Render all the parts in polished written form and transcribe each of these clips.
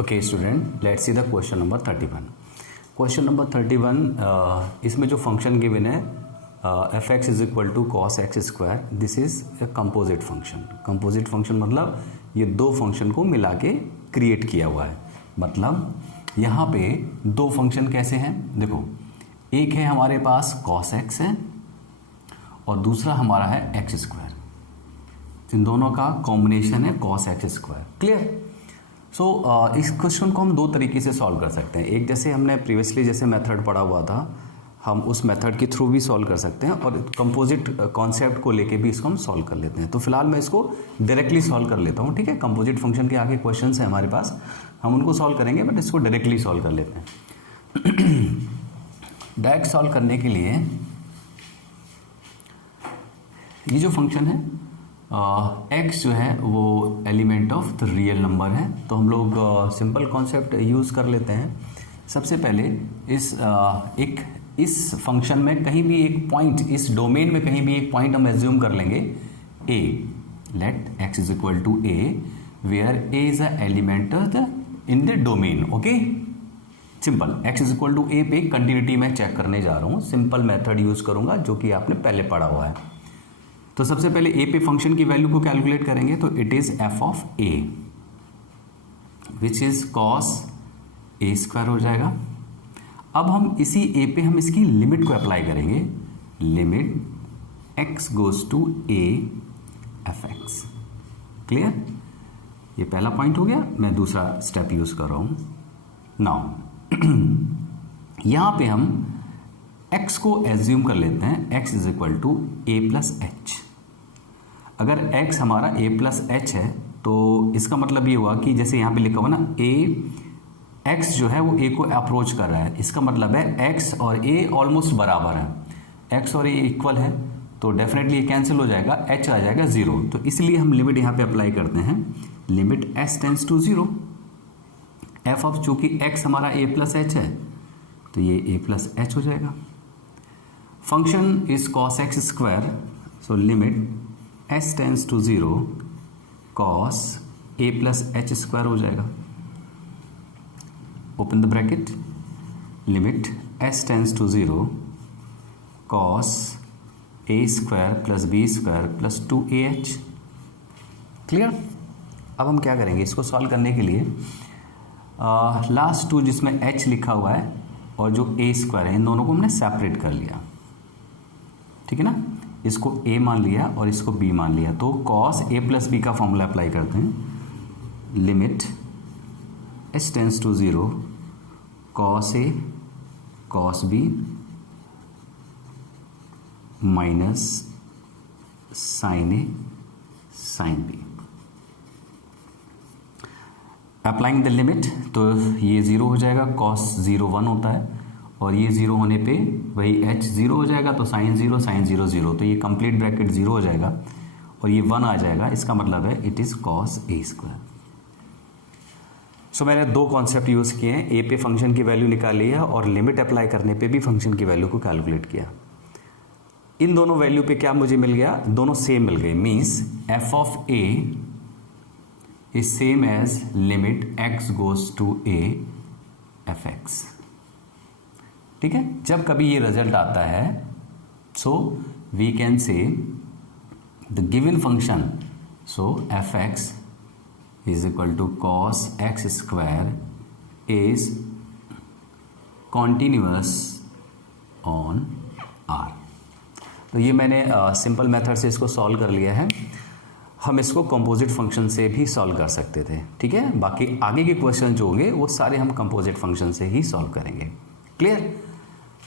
Okay student, let's see the question number 31। Question number 31, इसमें जो function given है f x is equal to cos x square, this is a composite function. Composite function मतलब ये दो function को मिला के क्रिएट किया हुआ है। मतलब यहाँ पे दो फंक्शन कैसे हैं, देखो एक है हमारे पास कॉस एक्स है और दूसरा हमारा है एक्स स्क्वायर। इन दोनों का कॉम्बिनेशन है कॉस एक्स स्क्वायर। क्लियर? सो इस क्वेश्चन को हम दो तरीके से सॉल्व कर सकते हैं। एक, जैसे हमने प्रीवियसली जैसे मेथड पढ़ा हुआ था, हम उस मेथड के थ्रू भी सॉल्व कर सकते हैं और कंपोजिट कॉन्सेप्ट को लेके भी इसको हम सॉल्व कर लेते हैं। तो फिलहाल मैं इसको डायरेक्टली सॉल्व कर लेता हूँ, ठीक है। कंपोजिट फंक्शन के आगे क्वेश्चंस हैं हमारे पास, हम उनको सॉल्व करेंगे, बट इसको डायरेक्टली सॉल्व कर लेते हैं। डायरेक्ट सॉल्व करने के लिए ये जो फंक्शन है एक्स जो है वो element of the real number है, तो हम लोग सिंपल कॉन्सेप्ट यूज़ कर लेते हैं। सबसे पहले इस फंक्शन में कहीं भी एक पॉइंट, इस डोमेन में कहीं भी एक पॉइंट हम एज्यूम कर लेंगे a, let x is equal to a where a is a element in the domain. Okay, simple x is equal to a पे कंटिन्यूटी मैं चेक करने जा रहा हूँ। सिंपल मेथड यूज़ करूँगा जो कि आपने पहले पढ़ा हुआ है। तो सबसे पहले a पे फंक्शन की वैल्यू को कैलकुलेट करेंगे, तो it is f of a which is cos a square हो जाएगा। अब हम इसी a पे हम इसकी लिमिट को अप्लाई करेंगे, limit x goes to a f x. Clear? ये पहला पॉइंट हो गया। मैं दूसरा स्टेप यूज कर रहा हूं नाउ। यहां पे हम x को एज्यूम कर लेते हैं, x is equal to a plus h. अगर x हमारा a प्लस एच है तो इसका मतलब ये हुआ कि जैसे यहाँ पे लिखा हुआ ना x जो है वो a को अप्रोच कर रहा है, इसका मतलब है x और a ऑलमोस्ट बराबर है, x और a इक्वल है, तो डेफिनेटली ये कैंसिल हो जाएगा, h आ जाएगा 0। तो इसलिए हम लिमिट यहाँ पे अप्लाई करते हैं, limit s tends to 0। f of चूंकि x हमारा a प्लस एच है तो ये a प्लस एच हो जाएगा। Function is cos x square, so limit s tends to 0 cos a plus h square हो जाएगा। Open the bracket, limit s tends to 0 cos a square plus b square plus 2ah। Clear? अब हम क्या करेंगे, इसको solve करने के लिए लास्ट टू जिसमें h लिखा हुआ है और जो a स्क्वायर है, इन दोनों को हमने सेपरेट कर लिया, ठीक है ना। इसको a मान लिया और इसको b मान लिया, तो cos a प्लस b का फॉर्मूला अप्लाई करते हैं, limit s tends to 0 cos a cos b minus sin a sin b। Applying the limit, तो ये 0 हो जाएगा, cos 0 1 होता है और ये 0 होने पे वही h 0 हो जाएगा, तो sin 0 0, तो ये कंप्लीट ब्रैकेट 0 हो जाएगा और ये 1 आ जाएगा, इसका मतलब है it is cos a square. So मैंने दो कॉन्सेप्ट यूज़ किए हैं, a पे फंक्शन की वैल्यू निकाली है और लिमिट अप्लाई करने पे भी फंक्शन की वैल्यू को कैलकुलेट किया। इन दोनों वैल्यू पे क्या मुझे मिल गया, दोनों सेम मिल गए, means f of a is same as limit x goes to a f x. ठीक है, जब कभी ये रिजल्ट आता है, so we can say the given function, so f x is equal to cos x square is continuous on R. तो ये मैंने सिंपल मेथड से इसको सॉल्व कर लिया है। हम इसको कंपोजिट फंक्शन से भी सॉल्व कर सकते थे, ठीक है। बाकी आगे के क्वेश्चन जो होंगे वो सारे हम कंपोजिट फंक्शन से ही सॉल्व करेंगे। Clear?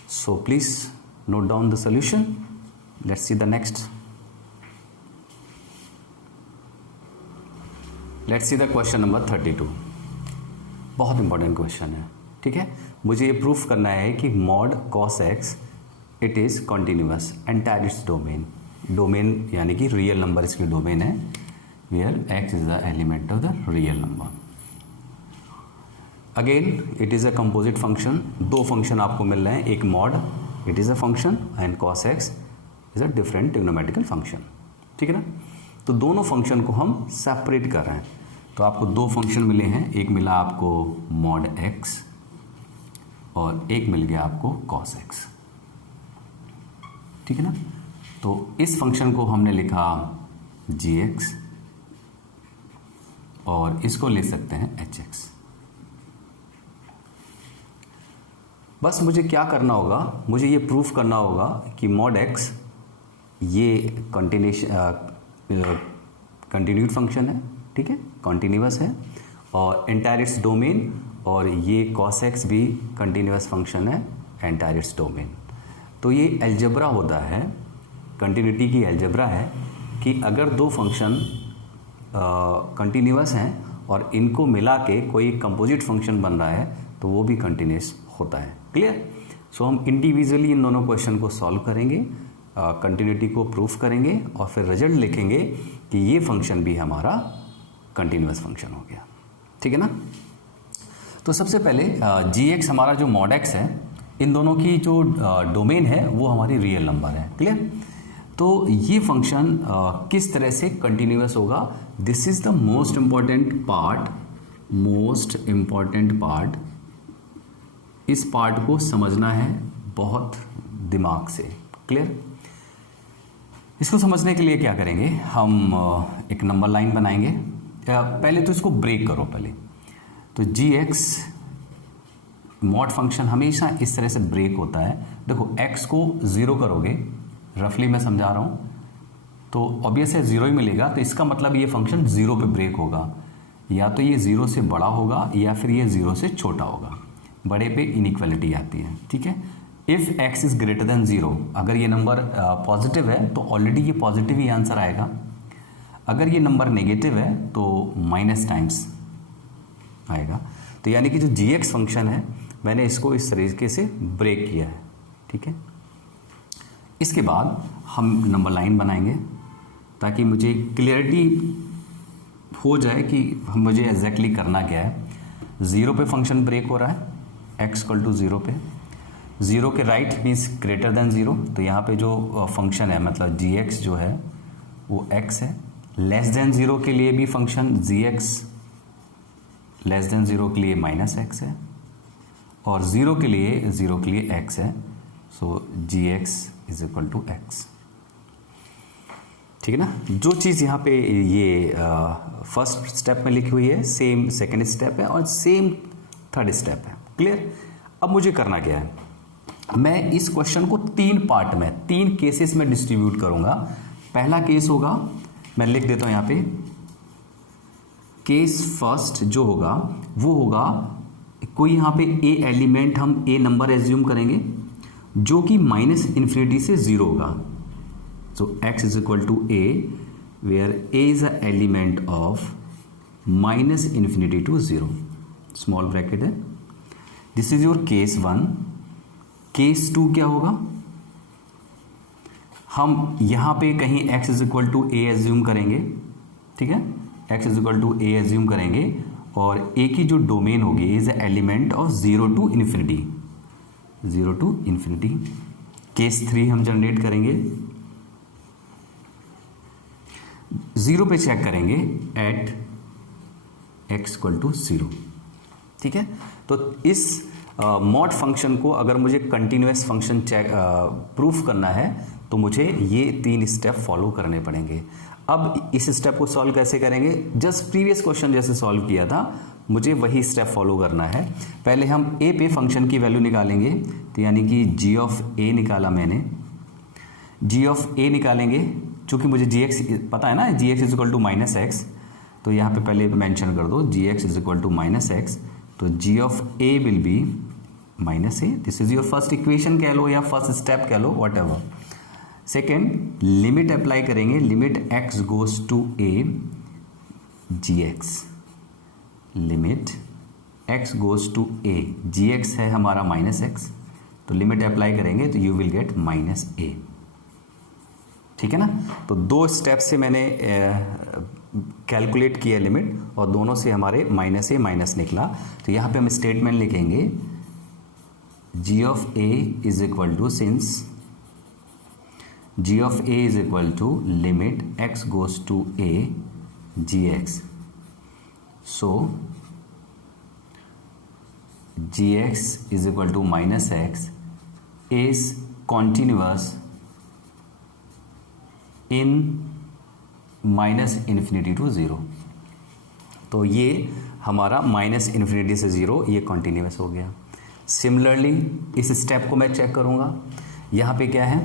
So please note down the solution. Let's see the next. Let's see the question number 32। बहुत इंपॉर्टेंट क्वेश्चन है, ठीक है। मुझे ये प्रूफ करना है कि mod cos x it is continuous entire its domain. Domain यानी कि रियल नंबर इसकी डोमेन है, where x is the element of the real number. Again it is a composite function, दो फंक्शन आपको मिल रहे हैं, एक mod it is a function and cos x is a different trigonometrical function, ठीक है ना। तो दोनों फंक्शन को हम सेपरेट कर रहे हैं, तो आपको दो फंक्शन मिले हैं, एक मिला आपको मॉड x और एक मिल गया आपको cos x, ठीक है ना। तो इस फंक्शन को हमने लिखा gx और इसको ले सकते हैं hx। बस मुझे क्या करना होगा, मुझे ये प्रूफ करना होगा कि मॉड x ये कंटिन्यूड फंक्शन है, ठीक है, कॉन्टिन्यूअस है, और एंटायर इट्स डोमेन, और ये cos x भी कंटिन्यूअस फंक्शन है एंटायर इट्स डोमेन। तो ये अलजेब्रा होता है, कंटिन्यूटी की अलजेब्रा है कि अगर दो फंक्शन कंटिन्यूअस हैं और इनको मिला के कोई कंपोजिट फंक्शन बन रहा है तो वो भी कंटिन्यूअस होता है। क्लियर। सो हम इंडिविजुअली इन दोनों क्वेश्चन को सॉल्व करेंगे, कंटिन्यूटी को प्रूफ करेंगे और फिर रिजल्ट लिखेंगे कि ये फंक्शन भी हमारा कंटिन्यूअस फंक्शन हो गया, ठीक है ना। तो सबसे पहले gx हमारा जो मॉड x है, इन दोनों की जो डोमेन है वो हमारी रियल नंबर है। क्लियर। तो ये फंक्शन किस तरह से कंटिन्यूअस होगा, this is the most important part. इस पार्ट को समझना है बहुत दिमाग से। क्लियर। इसको समझने के लिए क्या करेंगे, हम एक नंबर लाइन बनाएंगे। पहले तो इसको ब्रेक करो पहले। तो gx मॉड फंक्शन हमेशा इस तरह से ब्रेक होता है। देखो x को 0 करोगे, रफली मैं समझा रहा हूँ, तो ऑब्वियस है 0 ही मिलेगा, तो इसका मतलब ये फंक्शन 0 पे ब्रेक होगा। या तो ये 0 से बड़ा होगा या फिर ये 0 से छोटा होगा। बड़े पे इनइक्वालिटी आती है, ठीक है। If x is greater than 0, अगर ये नंबर पॉजिटिव है तो ऑलरेडी ये पॉजिटिव ही आंसर आएगा। अगर ये नंबर नेगेटिव है तो माइनस टाइम्स आएगा। तो यानी कि जो gx फंक्शन है मैंने इसको इस तरीके से ब्रेक किया है, ठीक है। इसके बाद हम नंबर लाइन बनाएंगे ताकि मुझे क्लियरिटी हो जाए कि मुझे एग्जैक्टली करना क्या है। 0 पे फंक्शन ब्रेक हो रहा है, x इक्वल टू 0 पे, 0 के राइट मीन्स ग्रेटर देन 0, तो यहाँ पे जो फंक्शन है मतलब gx जो है वो x है। लेस देन 0 के लिए भी फंक्शन gx लेस देन 0 के लिए माइनस x है, और 0 के लिए x है। So gx is equal to x, ठीक है ना। जो चीज़ यहाँ पे ये फर्स्ट स्टेप में लिखी हुई है सेम सेकेंड स्टेप है और सेम थर्ड स्टेप है। क्लियर। अब मुझे करना क्या है, मैं इस क्वेश्चन को 3 पार्ट में 3 केसेस में डिस्ट्रीब्यूट करूंगा। पहला केस होगा, मैं लिख देता हूं यहां पे, केस फर्स्ट जो होगा वो होगा कोई यहां पे ए एलिमेंट, हम ए नंबर एज्यूम करेंगे जो कि माइनस इन्फिनिटी से 0 होगा। So x is equal to A where a is a element of minus infinity to 0, small bracket है। This is your case 1। Case 2 क्या होगा, हम यहां पे कहीं x is equal to A assume करेंगे, ठीक है, x is equal to A assume करेंगे और a की जो डोमेन होगी is the element of 0 to infinity, 0 to infinity. Case 3 हम जनरेट करेंगे, 0 पे चेक करेंगे एट x इक्वल टू 0, ठीक है। तो इस मॉड फंक्शन को अगर मुझे कंटिन्यूअस फंक्शन चेक प्रूफ करना है तो मुझे ये 3 स्टेप फॉलो करने पड़ेंगे। अब इस स्टेप को सॉल्व कैसे करेंगे, जस्ट प्रीवियस क्वेश्चन जैसे सॉल्व किया था मुझे वही स्टेप फॉलो करना है। पहले हम a पे फंक्शन की वैल्यू निकालेंगे, तो यानी कि g ऑफ a निकाला मैंने, g ऑफ a निकालेंगे, चूंकि मुझे gx पता है ना, gx is equal to minus x, तो यहाँ पे पहले मेंशन कर दो gx is equal to minus x, तो g of a will be minus A. This is your first equation कह लो या फर्स्ट स्टेप कह लो, whatever. Second, limit apply करेंगे, limit x goes to a gx, limit x goes to a, gx है हमारा minus x, तो limit apply करेंगे तो you will get minus a, ठीक है ना। तो 2 स्टेप से मैंने कैलकुलेट किया लिमिट और दोनों से हमारे माइनस ए माइनस निकला। तो यहाँ पे हम स्टेटमेंट लिखेंगे g of a is equal to, since g of a is equal to limit x goes to a gx so gx is equal to minus x is continuous in minus infinity to zero. तो ये हमारा minus infinity से zero ये continuous हो गया। Similarly इस step को मैं चेक करूँगा। यहाँ पे क्या है,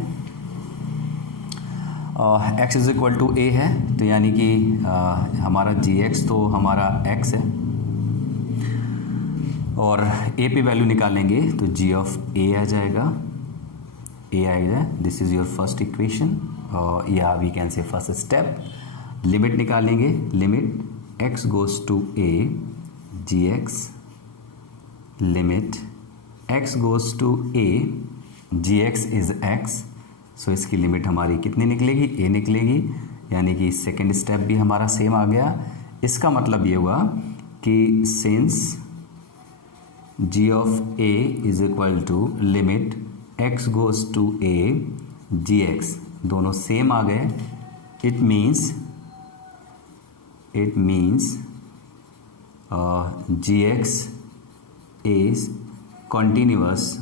x इज इक्वल टू ए है, तो यानी कि हमारा gx तो हमारा x है, और a पे वैल्यू निकालेंगे तो g ऑफ a आ जाएगा, a आएगा। This is your first equation, या we can say first step. Limit निकालेंगे, limit x goes to a gx, limit x goes to a gx is x, so इसकी limit हमारी कितनी निकलेगी, a निकलेगी, यानी कि सेकेंड स्टेप भी हमारा सेम आ गया। इसका मतलब ये हुआ कि since g of a is equal to limit x goes to a gx, दोनों सेम आ गए। It means gx is continuous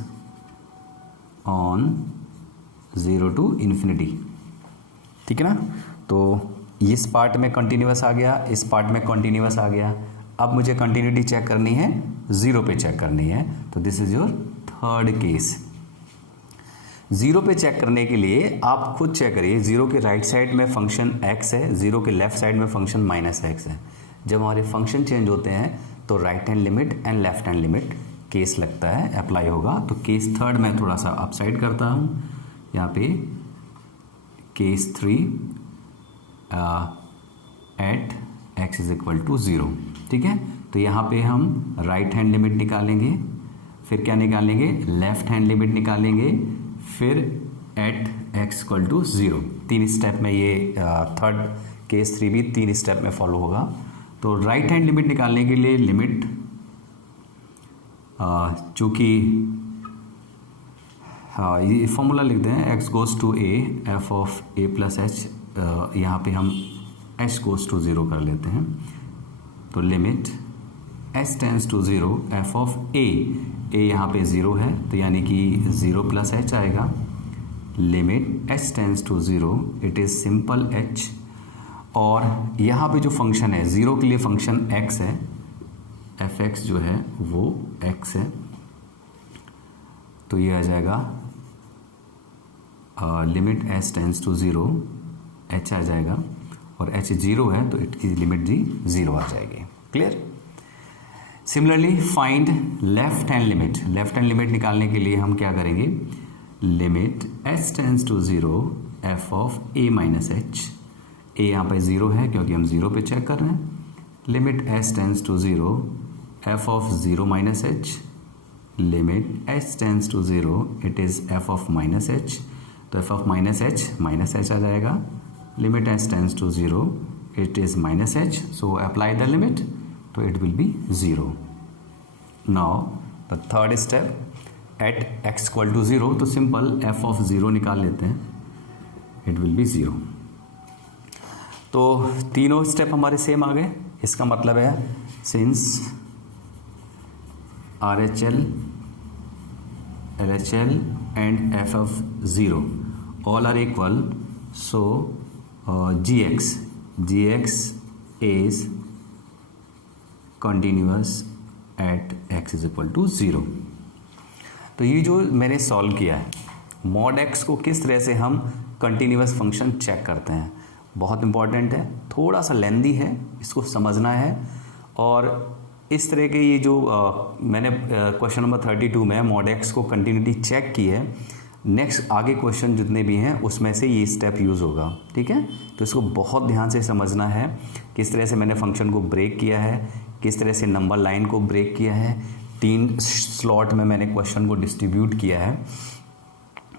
on 0 to infinity, ठीक है ना। तो इस पार्ट में कंटिन्यूअस आ गया, इस पार्ट में कंटिन्यूअस आ गया। अब मुझे कंटिन्यूटी चेक करनी है, 0 पे चेक करनी है, तो this is your third case. 0 पे चेक करने के लिए आप खुद चेक करिए, 0 के राइट साइड में फंक्शन x है, 0 के लेफ्ट साइड में फंक्शन माइनस x है। जब हमारे फंक्शन चेंज होते हैं तो right hand limit and left hand limit case लगता है, अप्लाई होगा। तो केस थर्ड मैं थोड़ा सा अपसाइड करता हूँ, यहाँ पे case 3 at x is equal to 0, ठीक है। तो यहाँ पे हम राइट हैंड लिमिट निकालेंगे, फिर क्या निकालेंगे, लेफ्ट हैंड लिमिट निकालेंगे, फिर at x equal to 0। 3 step में ये थर्ड केस 3 भी 3 स्टेप में फॉलो होगा। तो राइट हैंड लिमिट निकालने के लिए लिमिट, चूँकि ये फॉर्मूला लिख दें, x goes to a f of a plus h, यहाँ पे हम h गोज टू 0 कर लेते हैं। तो limit s tends to 0 f of a यहाँ पे 0 है, तो यानी कि 0 प्लस h आएगा। Limit h tends to 0, it is simple h, और यहाँ पे जो फंक्शन है 0 के लिए फंक्शन x है, fx जो है वो x है, तो ये आ जाएगा limit h tends to 0 h आ जाएगा, और h 0 है तो इसकी लिमिट जी 0 आ जाएगी। Clear. Similarly find left hand limit. Left hand limit निकालने के लिए हम क्या करेंगे, limit h tends to 0 f of a minus h, a यहाँ पे 0 है क्योंकि हम 0 पे चेक कर रहे हैं। Limit h tends to 0 f of 0 minus h, limit h tends to 0, it is f of minus h, तो f ऑफ माइनस h आ जाएगा। Limit h tends to 0, it is minus h, so apply the limit, तो it will be 0। Now the third step at x equal to 0, तो simple f of 0 निकाल लेते हैं, it will be 0। तो तीनों step हमारे सेम आ गए। इसका मतलब है since RHL, LHL and f of 0 all are equal, so gx is continuous at x is equal to 0। तो ये जो मैंने सॉल्व किया है, मॉड x को किस तरह से हम कंटिन्यूअस फंक्शन चेक करते हैं, बहुत इंपॉर्टेंट है, थोड़ा सा लेंदी है, इसको समझना है। और इस तरह के ये जो मैंने क्वेश्चन नंबर 32 में मॉड x को कंटिन्यूटी चेक की है, नेक्स्ट आगे क्वेश्चन जितने भी हैं उसमें से ये स्टेप यूज़ होगा, ठीक है। तो इसको बहुत ध्यान से समझना है, किस तरह से मैंने फंक्शन को ब्रेक किया है, किस तरह से नंबर लाइन को ब्रेक किया है, 3 स्लॉट में मैंने क्वेश्चन को डिस्ट्रीब्यूट किया है,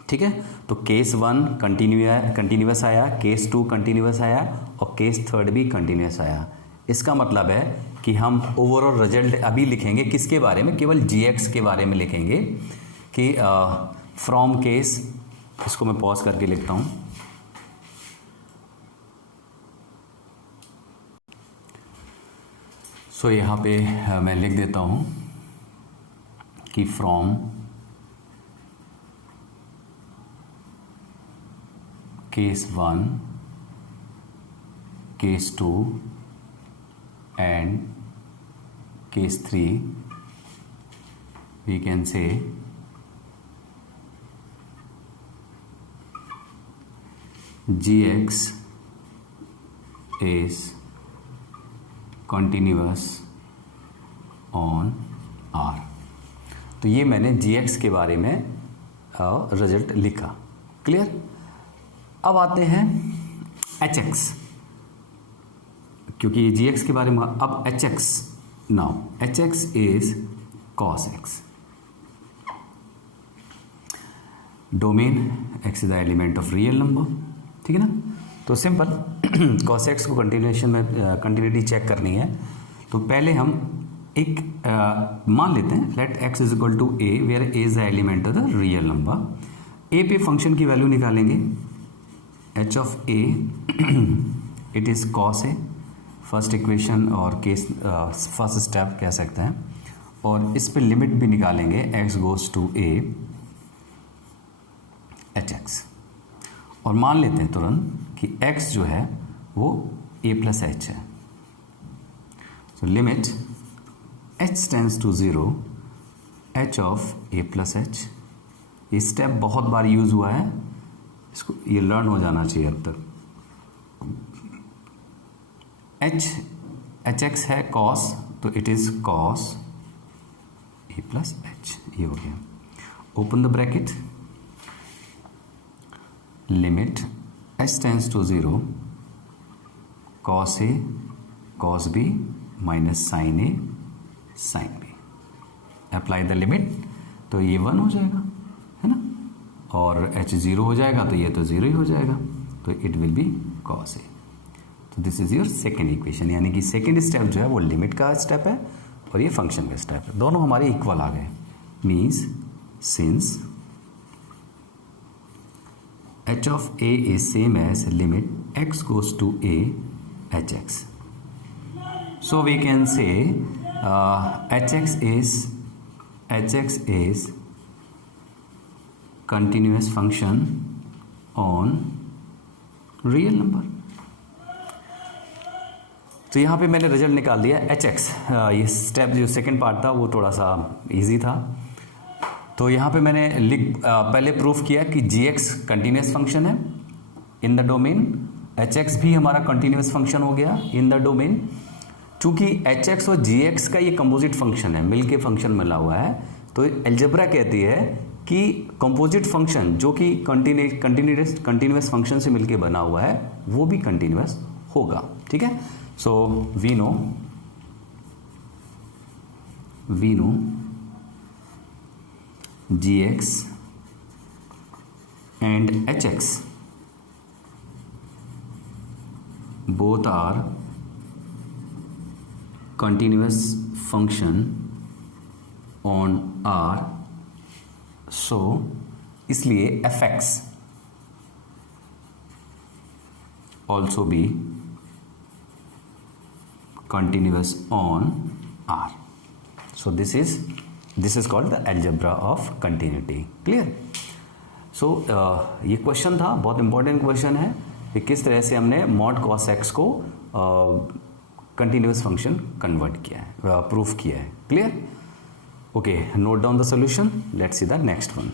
ठीक है। तो केस 1 कंटिन्यूअस आया, केस 2 कंटिन्यूअस आया, और केस 3 भी कंटिन्यूअस आया। इसका मतलब है कि हम ओवरऑल रिजल्ट अभी लिखेंगे किसके बारे में, केवल gx के बारे में लिखेंगे कि फ्रॉम केस, इसको मैं पॉज करके लिखता हूँ। सो यहाँ पे मैं लिख देता हूँ कि from case 1, case 2 and case 3 we can say gx is continuous on R। तो ये मैंने gx के बारे में रिजल्ट लिखा। क्लियर। अब आते हैं hx, क्योंकि gx के बारे में। अब hx, now hx is cos x, domain x is the element of real number, ठीक है ना। तो सिंपल cos x को कंटिन्यूएशन में कंटिन्यूटी चेक करनी है। तो पहले हम एक मान लेते हैं let x is equal to a where a is the element of the real number. a पे फंक्शन की वैल्यू निकालेंगे, h of a it is cos a, first equation और केस फर्स्ट स्टेप कह सकते हैं। और इस पे लिमिट भी निकालेंगे, x goes to a hx, और मान लेते हैं तुरंत कि x जो है वो a प्लस h है। So limit h tends to 0 h of a plus h। ये स्टेप बहुत बार यूज हुआ है, इसको ये लर्न हो जाना चाहिए अब तक। hx है cos, तो it is cos a plus h, ये हो गया। Open the bracket, limit h tends to 0 cos a cos b minus sin a sin b। Apply the limit, तो ये 1 हो जाएगा, है ना, और h 0 हो जाएगा तो ये तो 0 ही हो जाएगा, तो it will B cos a। तो this is your second equation, यानी कि सेकेंड स्टेप जो है वो लिमिट का स्टेप है और ये फंक्शन का स्टेप है, दोनों हमारे इक्वल आ गए। Means since h of a is same as limit x goes to a hx, so we can say hx is continuous function on real number। तो यहाँ पे मैंने रिजल्ट निकाल दिया hx। ये स्टेप जो सेकंड पार्ट था वो थोड़ा सा इजी था। तो यहाँ पे मैंने पहले प्रूफ किया कि gx कंटिन्यूस फंक्शन है इन द डोमेन, hx भी हमारा कंटिन्यूस फंक्शन हो गया इन द डोमेन। चूंकि hx और gx का ये कंपोजिट फंक्शन है, मिलके फंक्शन मिला हुआ है, तो अलजेब्रा कहती है कि कंपोजिट फंक्शन जो कि कंटिन्यूस फंक्शन से मिलके बना हुआ है वो भी कंटिन्यूस होगा। ठीक है। So we know gx and hx both are continuous function on R, so इसलिए fx also be continuous on R। So this is called the algebra of continuity। Clear? So ये क्वेश्चन था, बहुत important question है कि किस तरह से हमने mod cos x को कंटिन्यूस फंक्शन कन्वर्ट किया है, प्रूफ किया है। Clear? Okay, note down the solution, let's see the next one.